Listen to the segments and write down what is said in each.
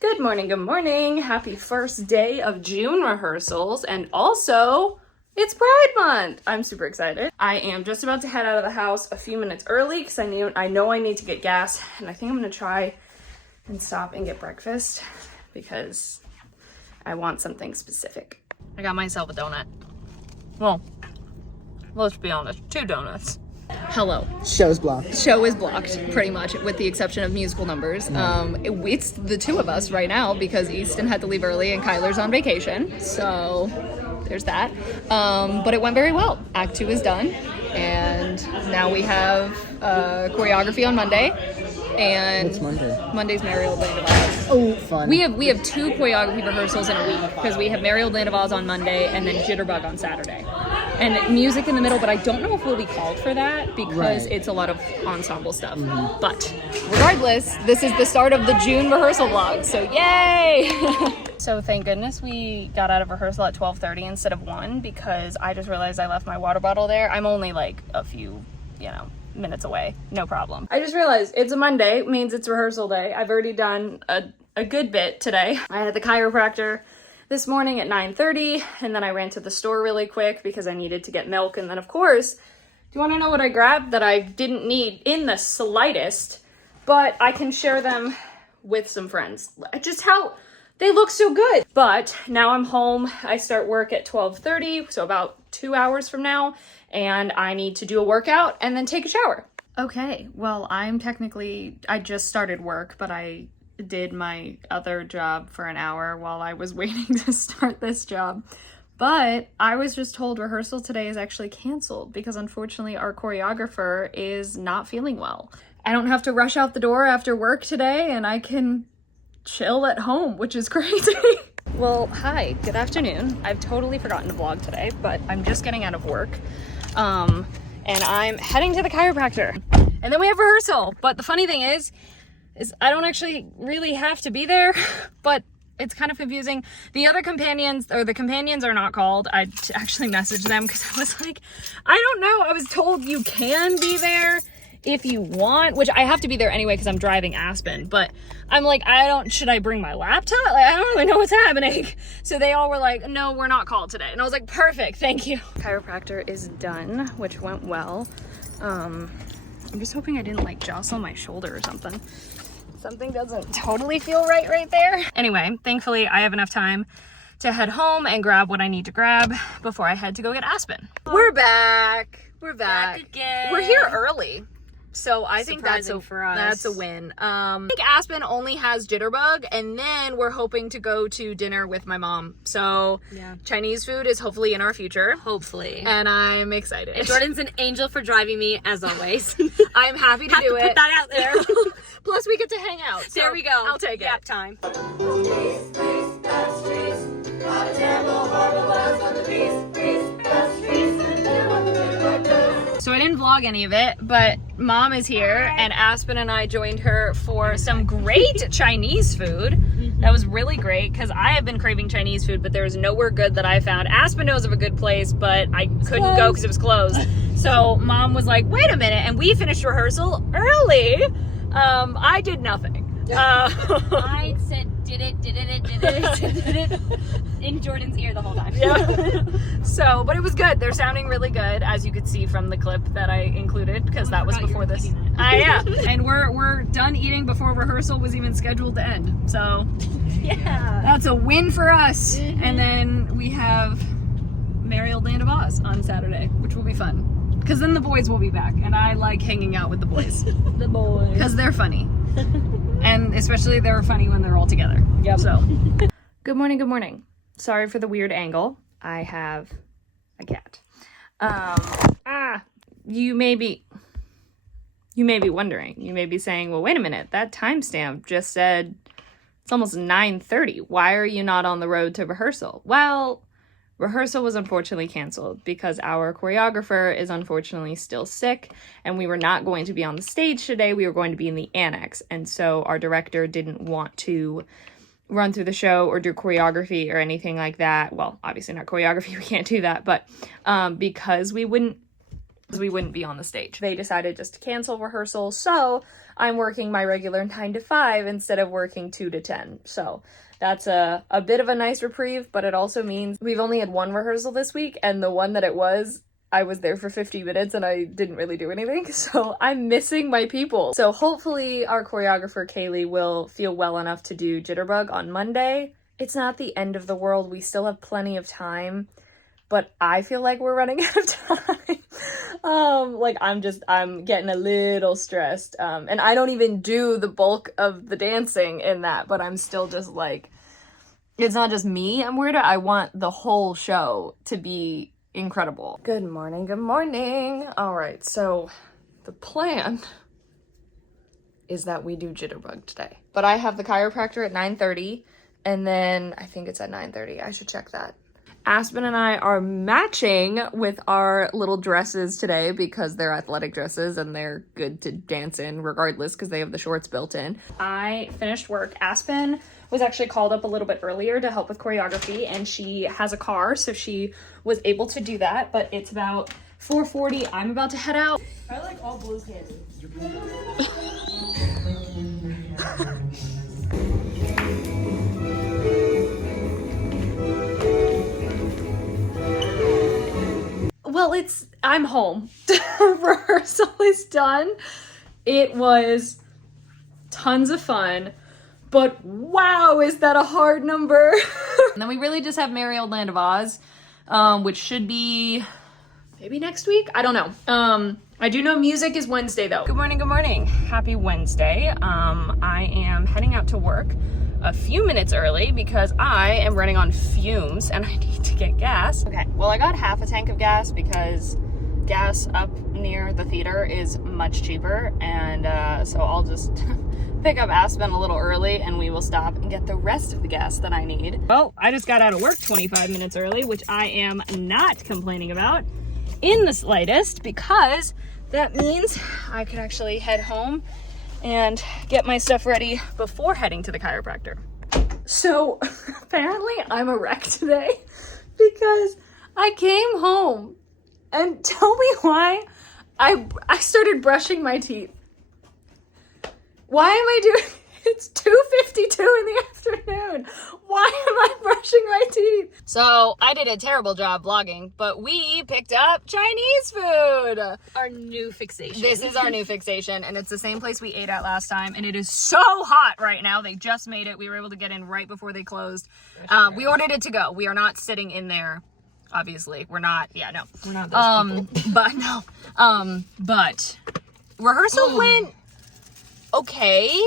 Good morning, good morning. Happy first day of June rehearsals, and also it's Pride Month. I'm super excited. I am just about to head out of the house a few minutes early because I know I need to get gas, and I think I'm gonna try and stop and get breakfast because I want something specific. I got myself a donut. Well, let's be honest, 2 donuts. Hello. Show's blocked. Show is blocked, pretty much, with the exception of musical numbers. It's the 2 of us right now because Easton had to leave early and Kyler's on vacation. So there's that. But it went very well. Act 2 is done. And now we have choreography on Monday. And What's Monday? Monday's Merry Old Land of Oz. Oh, fun. We have 2 choreography rehearsals in a week because we have Merry Old Land of Oz on Monday and then Jitterbug on Saturday. And music in the middle, but I don't know if we'll be called for that because it's a lot of ensemble stuff. Mm-hmm. But regardless, this is the start of the June rehearsal vlog, so yay! So thank goodness we got out of rehearsal at 12:30 instead of 1 because I just realized I left my water bottle there. I'm only like a few, minutes away, no problem. I just realized it's a Monday, means it's rehearsal day. I've already done a good bit today. I had the chiropractor this morning at 9:30, and then I ran to the store really quick because I needed to get milk. And then, of course, do you want to know what I grabbed that I didn't need in the slightest, but I can share them with some friends? Just how they look so good. But now I'm home. I start work at 12:30, so about 2 hours from now, and I need to do a workout and then take a shower. Okay, well, I just started work, but I did my other job for an hour while I was waiting to start this job. But I was just told rehearsal today is actually canceled because unfortunately our choreographer is not feeling well. I don't have to rush out the door after work today and I can chill at home, which is crazy. Well, hi, good afternoon. I've totally forgotten to vlog today, but I'm just getting out of work. And I'm heading to the chiropractor. And then we have rehearsal. But the funny thing is I don't actually really have to be there, but it's kind of confusing. The other companions, or the companions are not called. I actually messaged them because I was like, I don't know. I was told you can be there if you want, which I have to be there anyway because I'm driving Aspen, but I'm like, should I bring my laptop? Like, I don't really know what's happening. So they all were like, no, we're not called today. And I was like, perfect, thank you. Chiropractor is done, which went well. I'm just hoping I didn't like jostle my shoulder or something. Something doesn't totally feel right there. Anyway, thankfully I have enough time to head home and grab what I need to grab before I head to go get Aspen. We're back. We're back again. We're here early. So I think that's a win. I think Aspen only has Jitterbug, and then we're hoping to go to dinner with my mom. So yeah. Chinese food is hopefully in our future. Hopefully. And I'm excited. And Jordan's an angel for driving me, as always. I'm happy to do it. Put that out there. Plus we get to hang out. So there we go. I'll take it. Yap time. So I didn't vlog any of it, but Mom is here and Aspen and I joined her for some great Chinese food. That was really great because I have been craving Chinese food, but there was nowhere good that I found. Aspen knows of a good place, but I couldn't go because it was closed. So Mom was like, wait a minute, and we finished rehearsal early. I did nothing. I said, did it in Jordan's ear the whole time. Yeah. So, but it was good. They're sounding really good, as you could see from the clip that I included, because that was before this. Yeah. And we're done eating before rehearsal was even scheduled to end. So, yeah, that's a win for us. Mm-hmm. And then we have Merry Old Land of Oz on Saturday, which will be fun. Because then the boys will be back, and I like hanging out with the boys. The boys. Because they're funny. And especially they're funny when they're all together. Yep. So, good morning, good morning. Sorry for the weird angle. I have a cat. You may be wondering. You may be saying, well, wait a minute. That timestamp just said it's almost 9:30. Why are you not on the road to rehearsal? Well, rehearsal was unfortunately canceled because our choreographer is unfortunately still sick and we were not going to be on the stage today. We were going to be in the annex. And so our director didn't want to run through the show or do choreography or anything like that. Well, obviously not choreography. We can't do that. But because we wouldn't be on the stage, they decided just to cancel rehearsal. So I'm working my regular 9 to 5 instead of working 2 to 10. So that's a bit of a nice reprieve, but it also means we've only had one rehearsal this week, and the one that it was, I was there for 50 minutes and I didn't really do anything. So I'm missing my people. So hopefully our choreographer Kaylee will feel well enough to do Jitterbug on Monday. It's not the end of the world. We still have plenty of time, but I feel like we're running out of time. Like I'm getting a little stressed. And I don't even do the bulk of the dancing in that, but I'm still just like, it's not just me I'm worried about. I want the whole show to be incredible. Good morning, good morning. All right, so the plan is that we do Jitterbug today. But I have the chiropractor at 9:30, and then I think it's at 9:30. I should check that. Aspen and I are matching with our little dresses today because they're athletic dresses and they're good to dance in regardless because they have the shorts built in. I finished work. Aspen was actually called up a little bit earlier to help with choreography, and she has a car, so she was able to do that, but it's about 4:40. I'm about to head out. I like all blues candy. Well, I'm home. Rehearsal is done. It was tons of fun, but wow, is that a hard number? And then we really just have Merry Old Land of Oz, which should be maybe next week. I don't know. I do know music is Wednesday though. Good morning, good morning. Happy Wednesday. I am heading out to work a few minutes early because I am running on fumes and I need to get gas. Okay, well I got half a tank of gas because gas up near the theater is much cheaper, and so I'll just pick up Aspen a little early and we will stop and get the rest of the gas that I need. Well, I just got out of work 25 minutes early, which I am not complaining about in the slightest because that means I can actually head home and get my stuff ready before heading to the chiropractor. So apparently I'm a wreck today because I came home, and tell me why I started brushing my teeth. Why am I doing, it's 2:52 in the afternoon. Why am I brushing my teeth? So I did a terrible job vlogging, but we picked up Chinese food. Our new fixation. This is our new fixation, and it's the same place we ate at last time, and it is so hot right now. They just made it. We were able to get in right before they closed. We ordered it to go. We are not sitting in there, obviously. We're not, yeah, no. We're not those people. But no. But rehearsal went okay.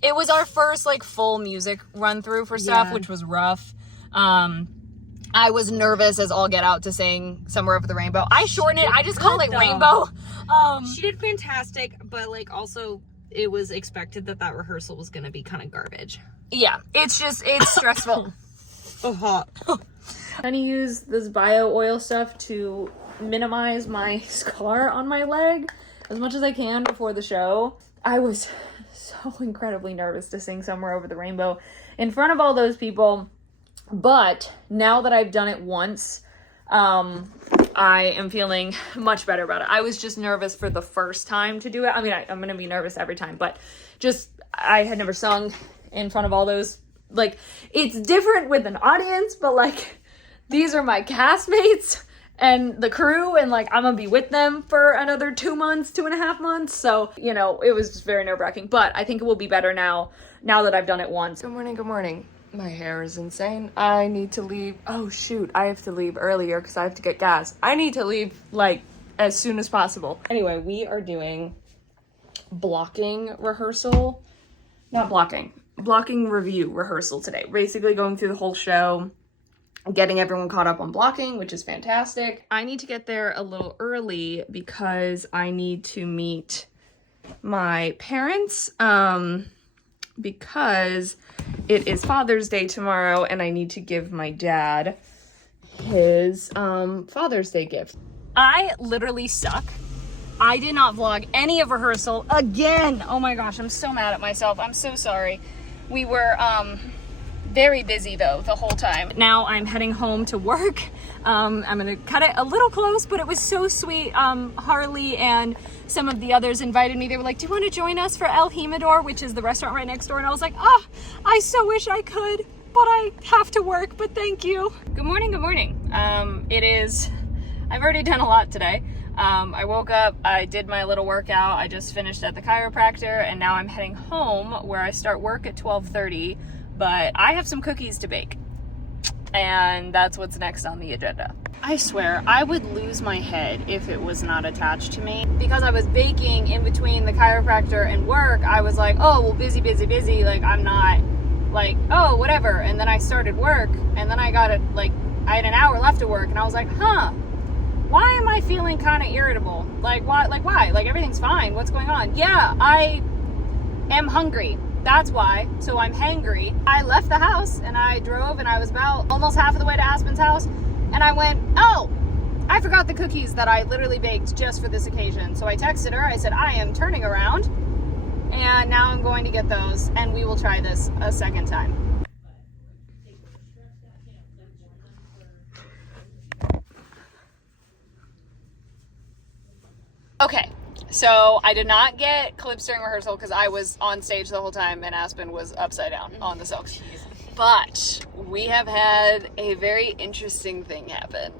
It was our first like full music run through for stuff, which was rough. I was nervous as all get out to sing Somewhere Over the Rainbow. I shorten it. I just call it Rainbow. She did fantastic, but like also it was expected that rehearsal was going to be kind of garbage. Yeah, it's stressful. Oh, hot. I'm gonna use this bio oil stuff to minimize my scar on my leg as much as I can before the show. I was so incredibly nervous to sing Somewhere Over the Rainbow in front of all those people, but now that I've done it once, I am feeling much better about it. I was just nervous for the first time to do it. I mean, I'm gonna be nervous every time, but just I had never sung in front of all those. Like, it's different with an audience, but like these are my castmates and the crew, and like I'm gonna be with them for another 2.5 months. So, you know, it was just very nerve-wracking, but I think it will be better now that I've done it once. Good morning, good morning. My hair is insane. I need to leave. Oh shoot, I have to leave earlier because I have to get gas. I need to leave like as soon as possible. Anyway, we are doing blocking review rehearsal today. Basically going through the whole show, getting everyone caught up on blocking, which is fantastic. I need to get there a little early because I need to meet my parents, because it is Father's Day tomorrow and I need to give my dad his Father's Day gift. I literally suck. I did not vlog any of rehearsal again. Oh my gosh, I'm so mad at myself. I'm so sorry. We were very busy though the whole time. Now I'm heading home to work. I'm gonna cut it a little close, but it was so sweet. Harley and some of the others invited me. They were like, do you want to join us for El Jimador, which is the restaurant right next door? And I was like, oh, I so wish I could, but I have to work, but thank you. Good morning, good morning. I've already done a lot today. I woke up, I did my little workout, I just finished at the chiropractor, and now I'm heading home where I start work at 12:30, but I have some cookies to bake, and that's what's next on the agenda. I swear, I would lose my head if it was not attached to me. Because I was baking in between the chiropractor and work, I was like, oh, well, busy, like, I'm not, like, oh, whatever, and then I started work, and then I had an hour left of work, and I was like, huh, why am I feeling kind of irritable? Like, why? Like, everything's fine. What's going on? Yeah, I am hungry. That's why. So I'm hangry. I left the house and I drove, and I was about almost half of the way to Aspen's house. And I went, oh, I forgot the cookies that I literally baked just for this occasion. So I texted her. I said, I am turning around, and now I'm going to get those, and we will try this a second time. Okay, so I did not get clips during rehearsal because I was on stage the whole time and Aspen was upside down on the silks. But we have had a very interesting thing happen.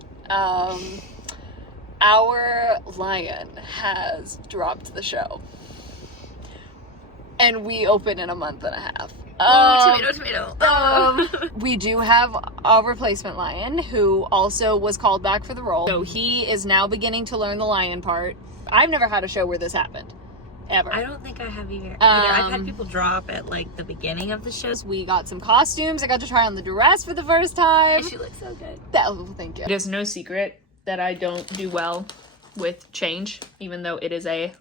Our lion has dropped the show. And we open in a month and a half. Tomato. We do have a replacement lion who also was called back for the role. So he is now beginning to learn the lion part. I've never had a show where this happened, ever. I don't think I have either. I've had people drop at like the beginning of the shows. We got some costumes. I got to try on the dress for the first time. She looks so good. Thank you. It is no secret that I don't do well with change, even though it's a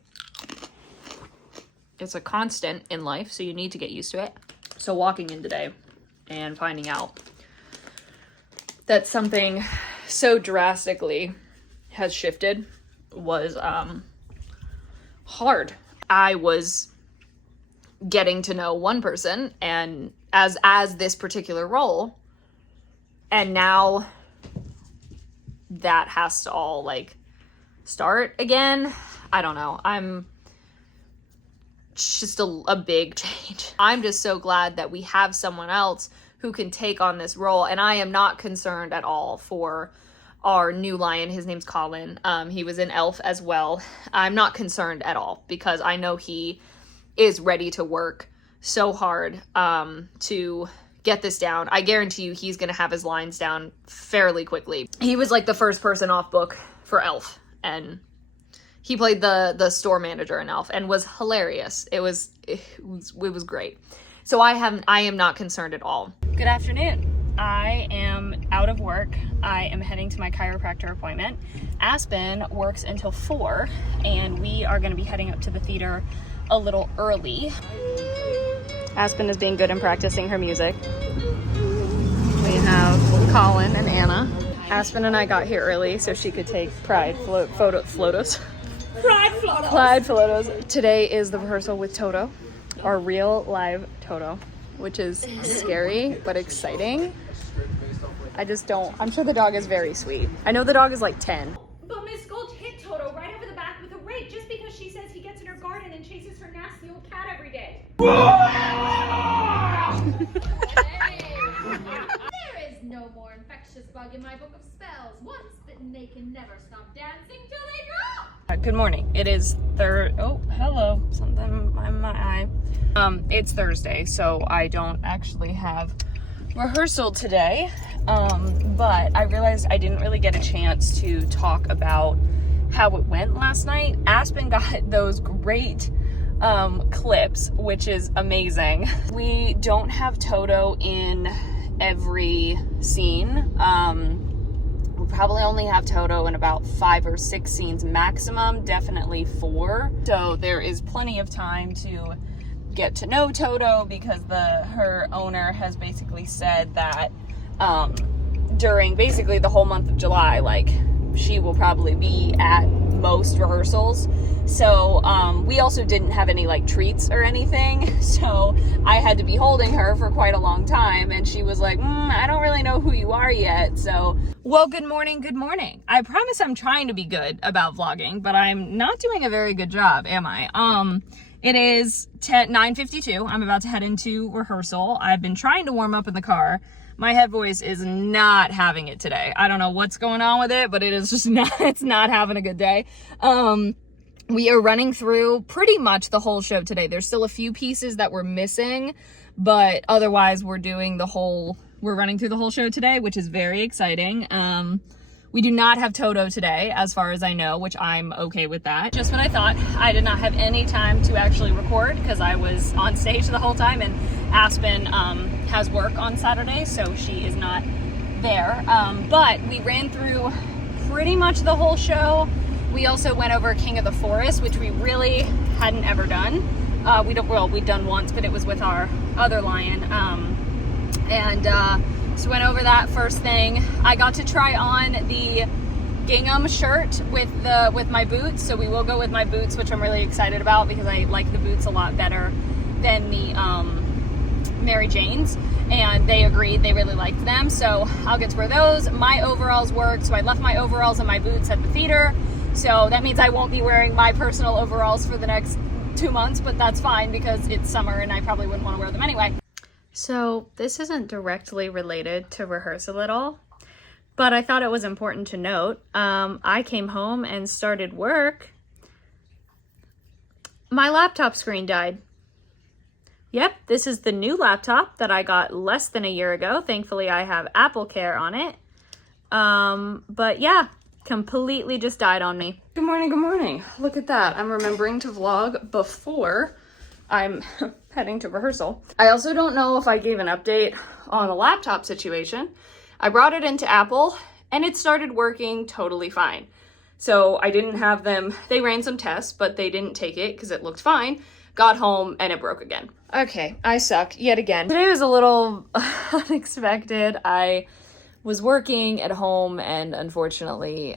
constant in life, so you need to get used to it. So walking in today and finding out that something so drastically has shifted was hard. I was getting to know one person and as this particular role, and now that has to all like start again. I don't know. It's just a big change. I'm just so glad that we have someone else who can take on this role, and I am not concerned at all for our new lion. His name's Colin. He was in Elf as well. I'm not concerned at all because I know he is ready to work so hard to get this down. I guarantee you he's gonna have his lines down fairly quickly. He was like the first person off book for Elf, and he played the store manager in Elf and was hilarious. It was great. So I am not concerned at all. Good afternoon. I am out of work. I am heading to my chiropractor appointment. Aspen works until 4, and we are going to be heading up to the theater a little early. Aspen is being good and practicing her music. We have Colin and Anna. Aspen and I got here early so she could take pride photos. Pride photos. Today is the rehearsal with Toto, our real live Toto, which is scary but exciting. I'm sure the dog is very sweet. I know the dog is like 10. But Miss Gulch hit Toto right over the back with a rake just because she says he gets in her garden and chases her nasty old cat every day. There is no more infectious bug in my book of spells. Once bitten, they can never stop dancing till they drop. Good morning. It is oh, hello. Something in my eye. It's Thursday, so I don't actually have rehearsal today. But I realized I didn't really get a chance to talk about how it went last night. Aspen got those great clips, which is amazing. We don't have Toto in every scene. We'll probably only have Toto in about 5 or 6 scenes maximum, definitely 4. So there is plenty of time to get to know Toto because her owner has basically said that during basically the whole month of July, like, she will probably be at most rehearsals. So we also didn't have any like treats or anything. So I had to be holding her for quite a long time. And she was like, I don't really know who you are yet. So, well, good morning. Good morning. I promise I'm trying to be good about vlogging, but I'm not doing a very good job, am I? It is 9:52. I'm about to head into rehearsal. I've been trying to warm up in the car. My head voice is not having it today. I don't know what's going on with it, but it is just not, it's not having a good day. We are running through pretty much the whole show today. There's still a few pieces that we're missing, but otherwise we're running through the whole show today, which is very exciting. We do not have Toto today, as far as I know, which I'm okay with that. Just when I thought I did not have any time to actually record because I was on stage the whole time, and Aspen has work on Saturday, so she is not there. But we ran through pretty much the whole show. We also went over King of the Forest, which we really hadn't ever done. We'd done once, but it was with our other lion. So went over that first thing. I got to try on the gingham shirt with my boots. So we will go with my boots, which I'm really excited about because I like the boots a lot better than the Mary Jane's. And they agreed, they really liked them. So I'll get to wear those. My overalls worked, so I left my overalls and my boots at the theater. So that means I won't be wearing my personal overalls for the next 2 months, but that's fine because it's summer and I probably wouldn't want to wear them anyway. So this isn't directly related to rehearsal at all, but I thought it was important to note. I came home and started work. My laptop screen died. Yep, this is the new laptop that I got less than a year ago. Thankfully, I have Apple Care on it. But yeah, completely just died on me. Good morning, good morning. Look at that. I'm remembering to vlog before I'm heading to rehearsal. I also don't know if I gave an update on the laptop situation. I brought it into Apple and it started working totally fine. So I didn't have them, they ran some tests, but they didn't take it because it looked fine. Got home and it broke again. Okay, I suck yet again. Today was a little unexpected. I was working at home and unfortunately,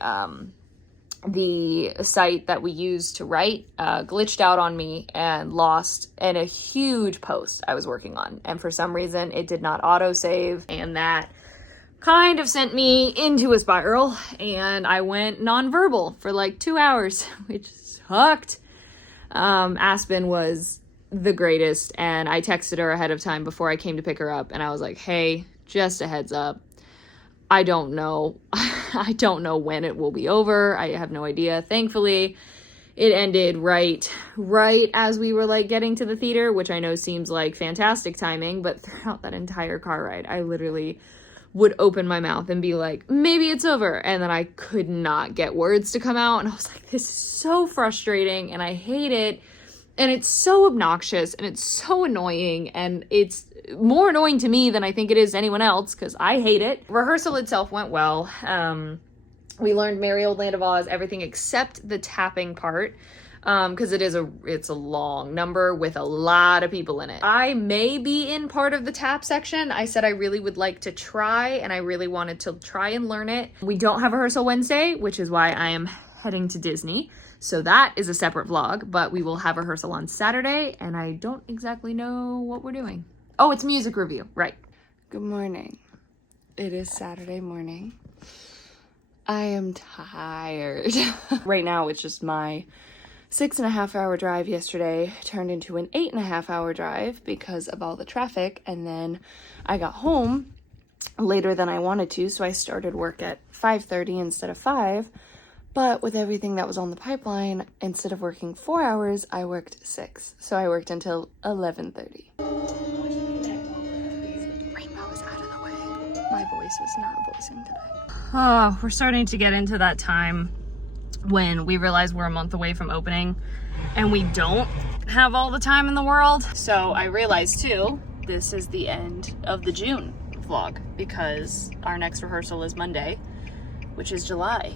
the site that we use to write glitched out on me and lost in a huge post I was working on. And for some reason, it did not autosave, and that kind of sent me into a spiral, and I went nonverbal for like 2 hours, which sucked. Aspen was the greatest, and I texted her ahead of time before I came to pick her up, and I was like, hey, just a heads up. I don't know. I don't know when it will be over. I have no idea. Thankfully, it ended right as we were like getting to the theater, which I know seems like fantastic timing, but throughout that entire car ride, I literally would open my mouth and be like, maybe it's over. And then I could not get words to come out. And I was like, this is so frustrating and I hate it. And it's so obnoxious and it's so annoying, and it's more annoying to me than I think it is to anyone else because I hate it. Rehearsal itself went well. We learned Merry Old Land of Oz, everything except the tapping part, because it's a long number with a lot of people in it. I may be in part of the tap section. I said I really would like to try, and I really wanted to try and learn it. We don't have rehearsal Wednesday, which is why I am heading to Disney. So that is a separate vlog, but we will have rehearsal on Saturday, and I don't exactly know what we're doing. Oh, it's music review, right. Good morning. It is Saturday morning. I am tired. Right now, it's just my 6.5 hour drive yesterday turned into an 8.5 hour drive because of all the traffic, and then I got home later than I wanted to, so I started work at 5:30 instead of 5. But with everything that was on the pipeline, instead of working 4 hours, I worked 6. So I worked until 11:30. Rainbow is out of the way. My voice was not voicing today. Oh, we're starting to get into that time when we realize we're a month away from opening and we don't have all the time in the world. So I realized too, this is the end of the June vlog because our next rehearsal is Monday, which is July.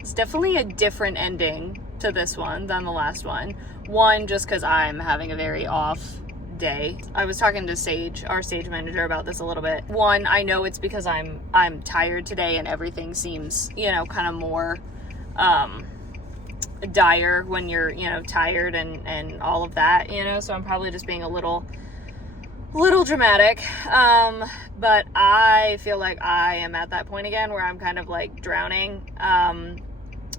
It's definitely a different ending to this one than the last one. One, just because I'm having a very off day. I was talking to Sage, our stage manager, about this a little bit. One, I know it's because I'm tired today and everything seems, you know, kind of more dire when you're, you know, tired and all of that, you know, so I'm probably just being a little dramatic. But I feel like I am at that point again where I'm kind of like drowning.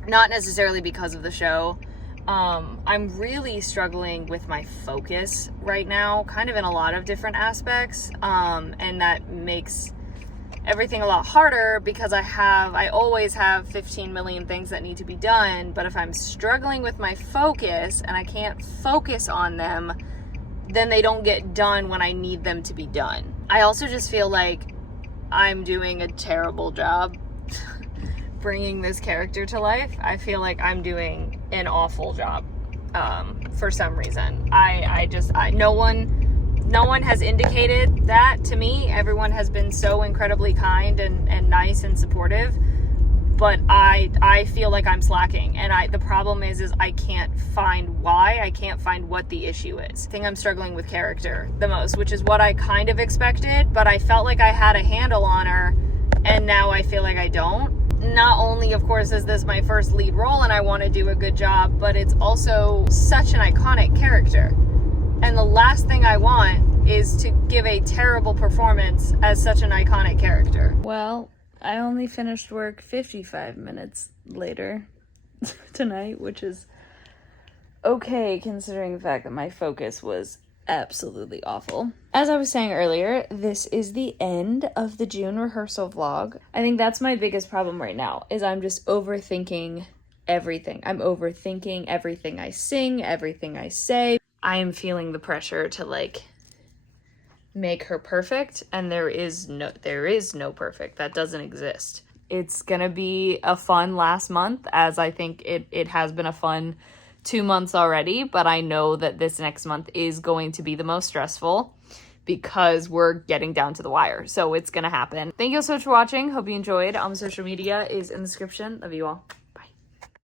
Not necessarily because of the show. I'm really struggling with my focus right now, kind of in a lot of different aspects. And that makes everything a lot harder because I always have 15 million things that need to be done. But if I'm struggling with my focus and I can't focus on them, then they don't get done when I need them to be done. I also just feel like I'm doing a terrible job bringing this character to life. I feel like I'm doing an awful job for some reason. No one has indicated that to me. Everyone has been so incredibly kind and nice and supportive, but I feel like I'm slacking, and the problem is I can't find why. I can't find what the issue is. I think I'm struggling with character the most, which is what I kind of expected, but I felt like I had a handle on her, and now I feel like I don't. Not only, of course, is this my first lead role and I want to do a good job, but it's also such an iconic character. And the last thing I want is to give a terrible performance as such an iconic character. Well, I only finished work 55 minutes later tonight, which is okay considering the fact that my focus was absolutely awful. As I was saying earlier, this is the end of the June rehearsal vlog. I think that's my biggest problem right now, is I'm just overthinking everything. I'm overthinking everything I sing, everything I say. I am feeling the pressure to like make her perfect, and there is no perfect. That doesn't exist. It's gonna be a fun last month, as I think it has been a fun 2 months already, but I know that this next month is going to be the most stressful because we're getting down to the wire. So it's gonna happen. Thank you so much for watching. Hope you enjoyed. All my social media is in the description. Love you all.